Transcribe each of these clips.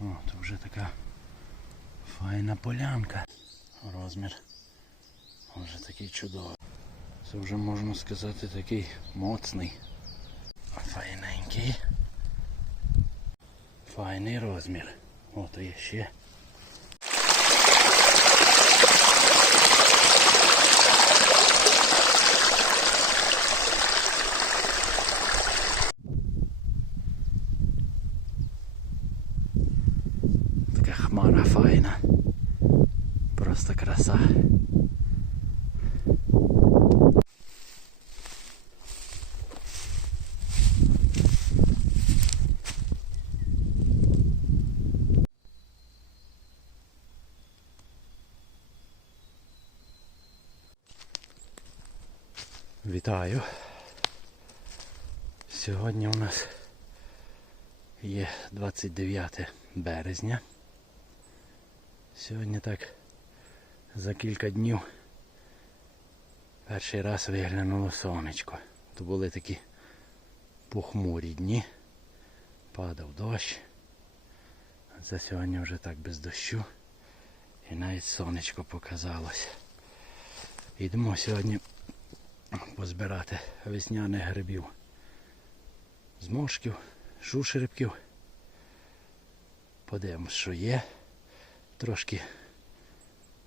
О, то вже така файна полянка. Розмір вже такий чудовий. Це вже можна сказати такий моцний. Файненький. Файний розмір. О, є ще. Така хмара файна. Просто краса. Вітаю. Сьогодні у нас є 29 березня. Сьогодні так за кілька днів перший раз виглянуло сонечко. То були такі похмурі дні. Падав дощ. Це сьогодні вже так без дощу. І навіть сонечко показалось. Йдемо сьогодні позбирати весняних грибів. З мошків, шушеребків. Подивимось, що є. Трошки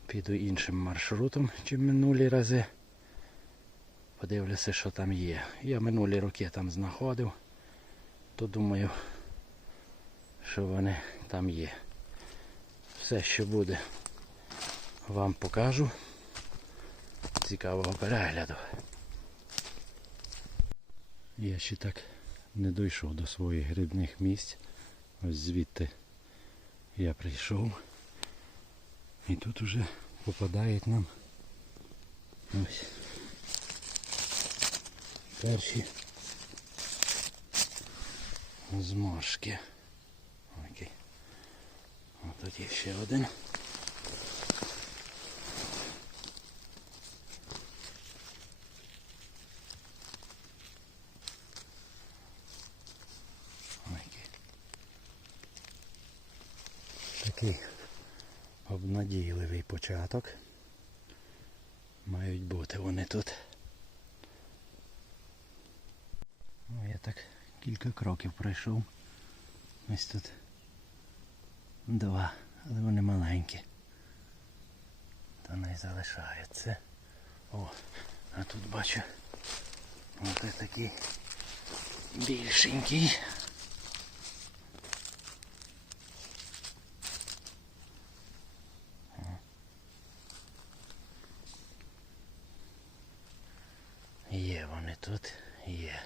піду іншим маршрутом, чим минулі рази. Подивлюся, що там є. Я минулі роки там знаходив, то думаю, що вони там є. Все, що буде, вам покажу. Цікавого перегляду. Я ще так не дійшов до своїх грибних місць. Ось звідти я прийшов. І тут уже попадають нам ось перші зморшки. Окей. О, тут є ще один. Окей. Такий обнадійливий початок. Мають бути вони тут. Ну, я так кілька кроків пройшов. Ось тут два, але вони маленькі. То не залишаються. О, а тут бачу ось такий більшенький. Є вони тут, є.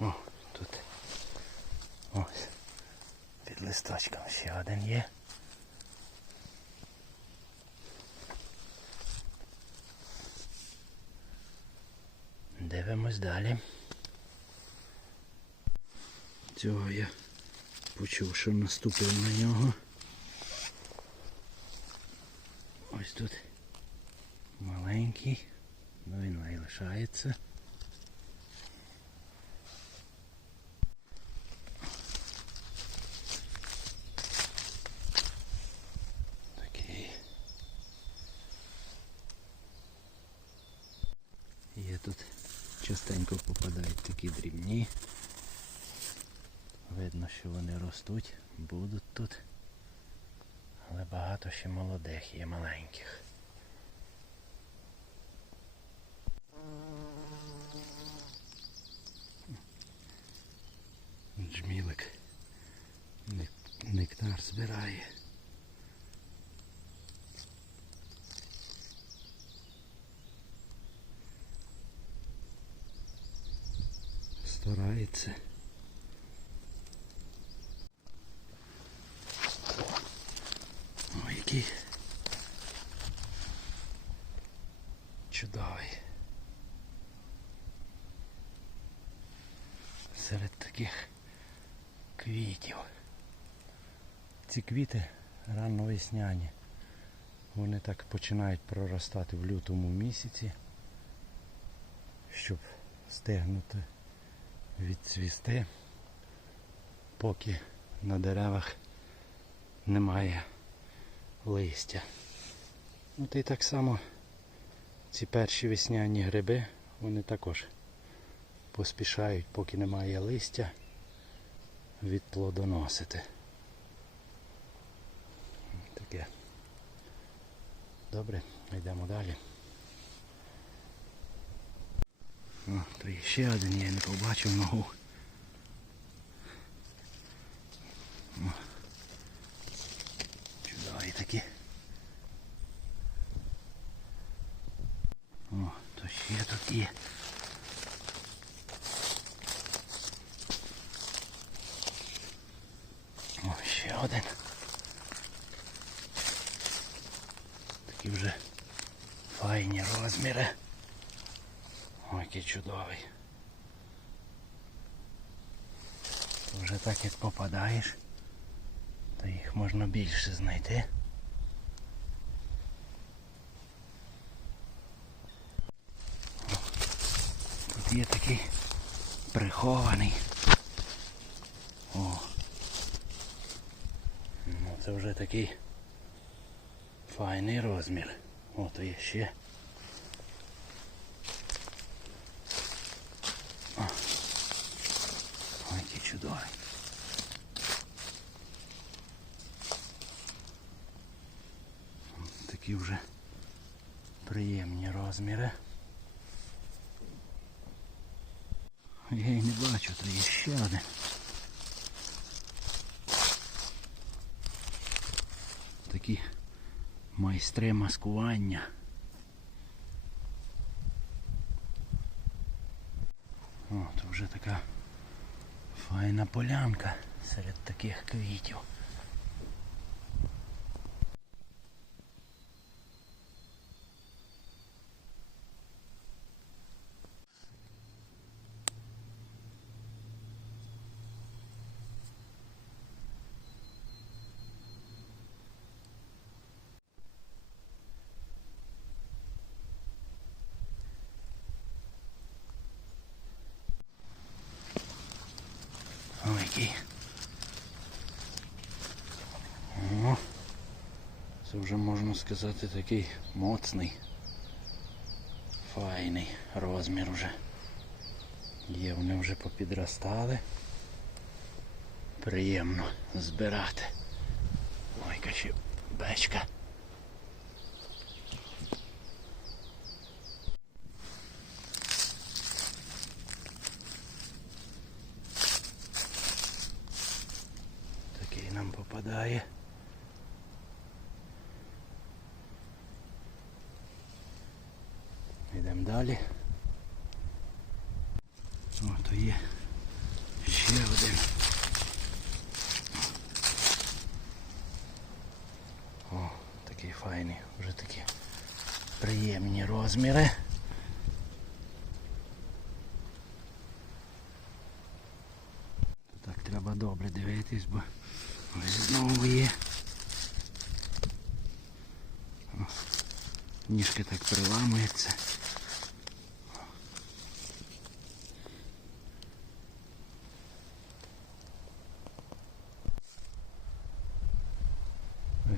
О, тут. Ось. Під листочком ще один є. Дивимось далі. Цього я почув, що наступив на нього. Ось тут маленький. Ну він і лишається. Такий. Є тут частенько попадають такі дрібні. Видно, що вони ростуть, будуть тут. Але багато ще молодих є маленьких. Нектар збирає. Старається. Ой, який чудовий. Серед таких квітів. Ці квіти рано весняні. Вони так починають проростати в лютому місяці, щоб стигнути відцвісти, поки на деревах немає листя. Ну та й так само ці перші весняні гриби, вони також поспішають, поки немає листя, відплодоносити. Добре, йдемо далі. О, то ще один, я не побачив ногу. О. Чудові такі. О, то ще тут є. О, ще один. Такі вже файні розміри. Ой, який чудовий. Так як попадаєш, то їх можна більше знайти. Тут є такий прихований. О. Ну це вже такий файний розмір. О, то є ще. Ой, який чудовий. Такі вже приємні розміри. Я її не бачу, то є ще один. Такі майстри маскування. О, то вже така файна полянка серед таких квітів. Ой, який. О, це вже можна сказати такий моцний, файний розмір вже. Є, вони вже попідростали. Приємно збирати. Ой, яка бечка. Такий нам попадає. Йдемо далі. О, то є ще один. О, такий файний, вже такі приємні розміри. Так треба добре дивитись, бо ось знову є. Ніжки так приламуються.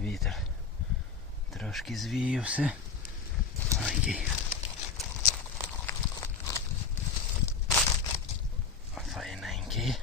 Вітер трошки звіявся. Ой, який Файненький.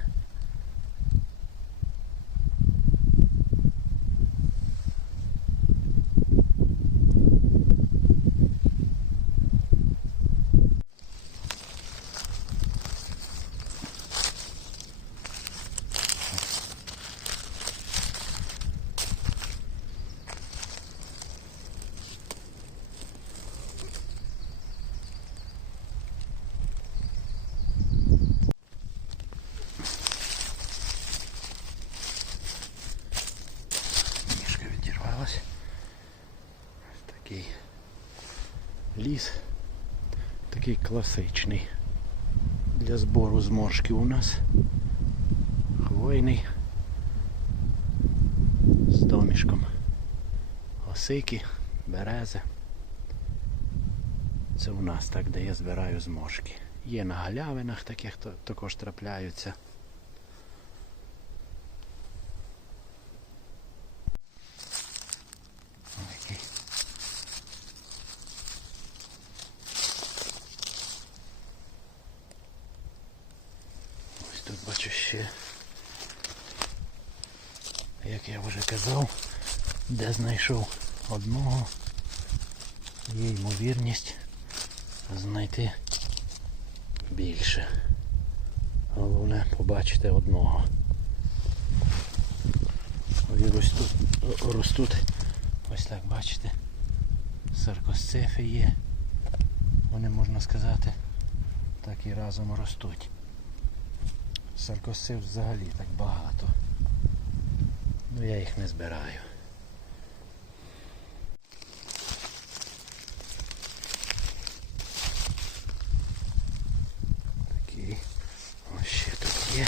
Ніжка відірвалась. Ось такий ліс. Такий класичний. Для збору зморшків у нас. Хвойний. З домішком. Осики, берези. Це у нас так, де я збираю зморшки. Є на галявинах таких також трапляються. ще. Як я вже казав, де знайшов одного, є ймовірність знайти більше. Головне побачити одного. Тут ростуть, ось так бачите, саркосцефи є. Вони можна сказати так і разом ростуть. Саркосцеф взагалі так багато. Ну я їх не збираю. Такий. Ось ще тут є.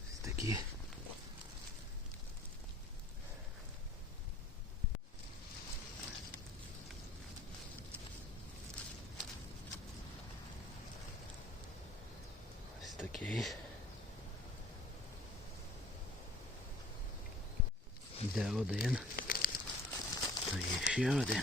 Ось такі. Ось такий. Де один, то є ще один.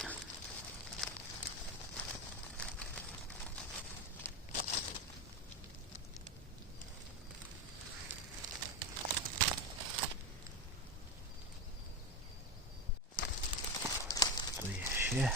То є ще.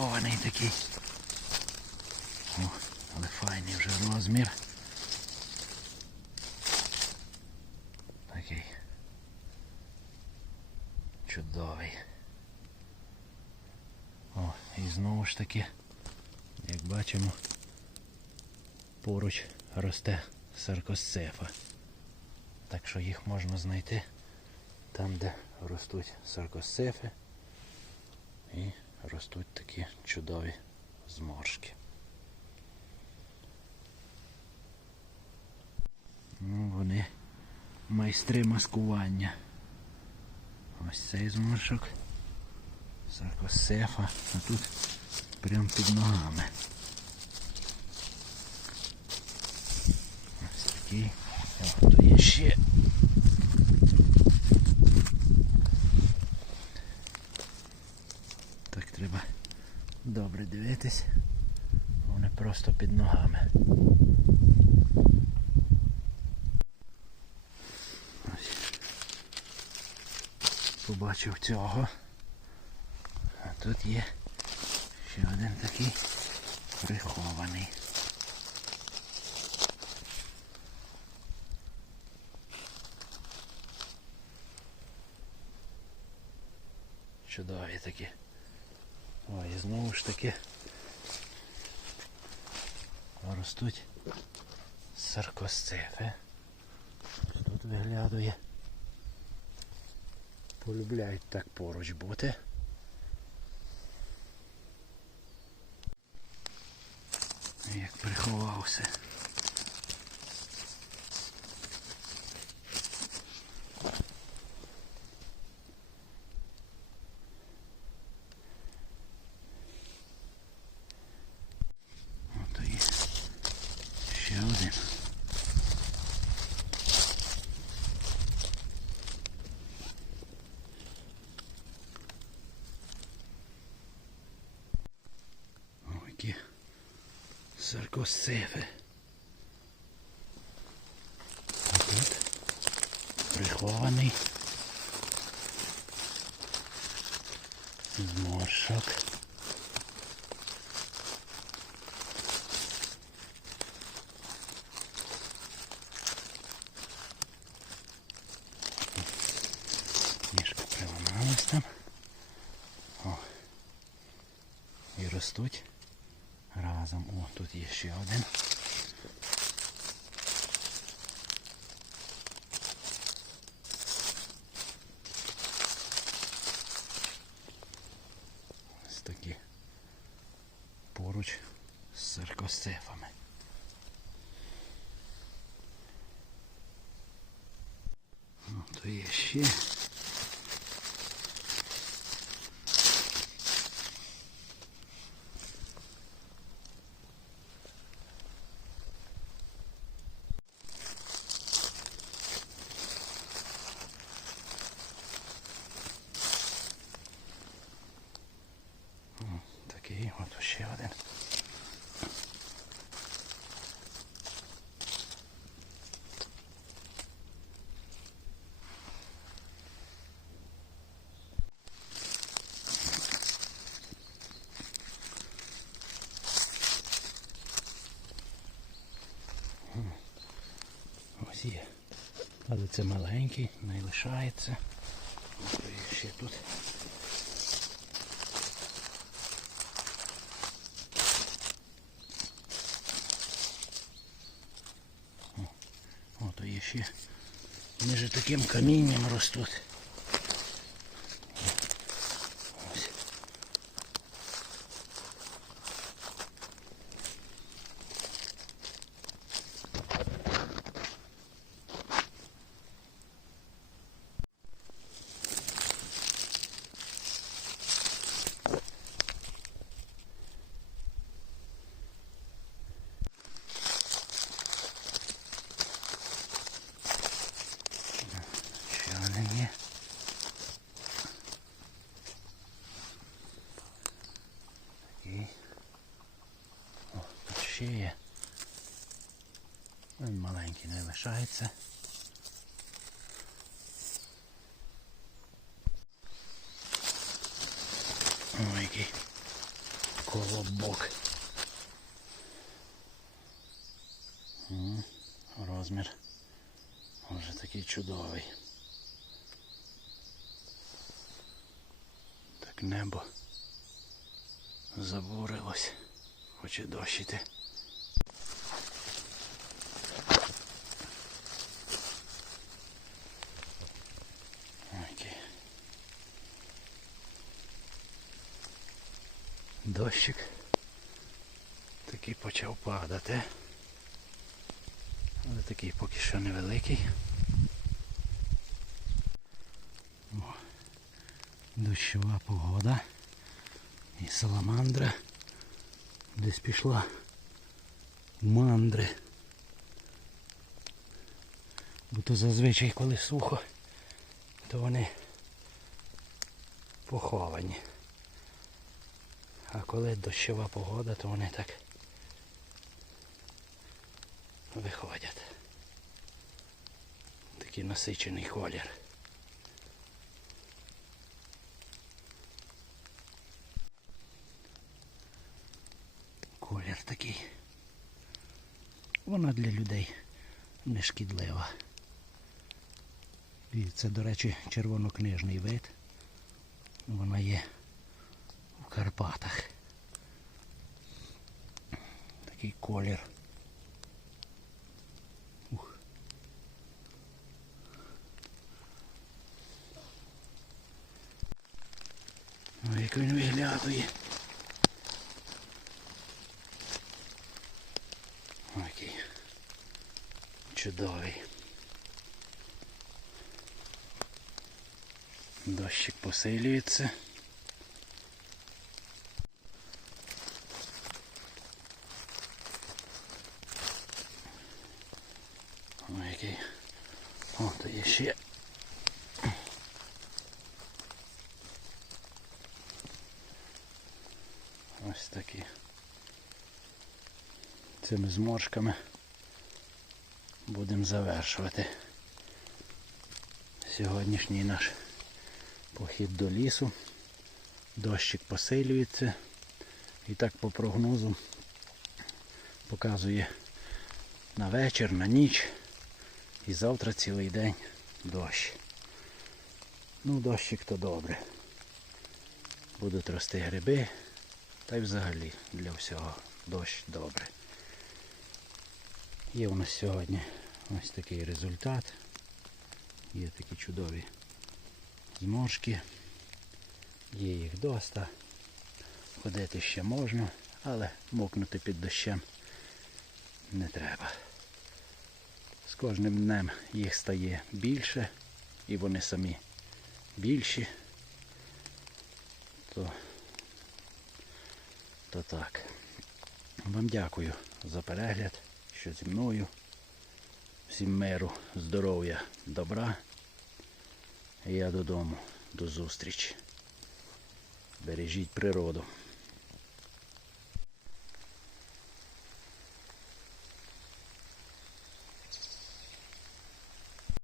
Прихований такий. О, але файний вже розмір. Такий. Чудовий. О, і знову ж таки, як бачимо, поруч росте саркосцефа. Так що їх можна знайти там, де ростуть саркосцефи і ростуть такі чудові зморшки. Ну, вони майстри маскування. Ось цей зморшок. Саркосефа. А тут прямо під ногами. Ось такий. О, то є ще. Так треба добре дивитись. Вони просто під ногами. Ось. Побачив цього. А тут є ще один такий прихований. Чудові такі. О, і знову ж таки ростуть саркосцефи. Тут виглядує. Полюбляють так поруч бути. Як приховався. Ото є ще один. О, які саркосцефи. А тут прихований зморшок. Ніжка приламалась там. О. І ростуть разом. О, тут є ще один. Ось такі поруч з саркосцефами. Ну, то є ще. Такий, от ще один. Ось є. Але це маленький, не лишається. Ще тут. О, то є ще. Вони ж таким камінням ростуть. Ось. Ще один є. Такий. О, тут ще. Він маленький не лишається. Ой, який колобок. Розмір. Вже такий чудовий. Так небо забурилось. Хоче дощ іти. Окей. Дощик такий почав падати. Але такий поки що невеликий. О, дощова погода. І саламандра десь пішла в мандри. Бо то зазвичай коли сухо, то вони поховані. Коли дощова погода, то вони так виходять. Такий насичений колір. Колір такий. Вона для людей не шкідлива. І це, до речі, червонокнижний вид. Вона є в Карпатах. Такий колір. Ух. Ой, як він виглядає. Ой, який чудовий. Дощик посилюється. Ой, який. О, то є ще. Ось такі. Цими зморшками будемо завершувати сьогоднішній наш похід до лісу. Дощик посилюється. І так по прогнозу показує на вечір, на ніч. І завтра цілий день дощ. Ну, дощик то добре. Будуть рости гриби, та й взагалі для всього дощ добре. Є у нас сьогодні ось такий результат. Є такі чудові зморшки. Є їх доста. Ходити ще можна, але мокнути під дощем не треба. З кожним днем їх стає більше і вони самі більші. То, то так. Вам дякую за перегляд, що зі мною. Всім миру, здоров'я, добра. І я додому. До зустрічі. Бережіть природу.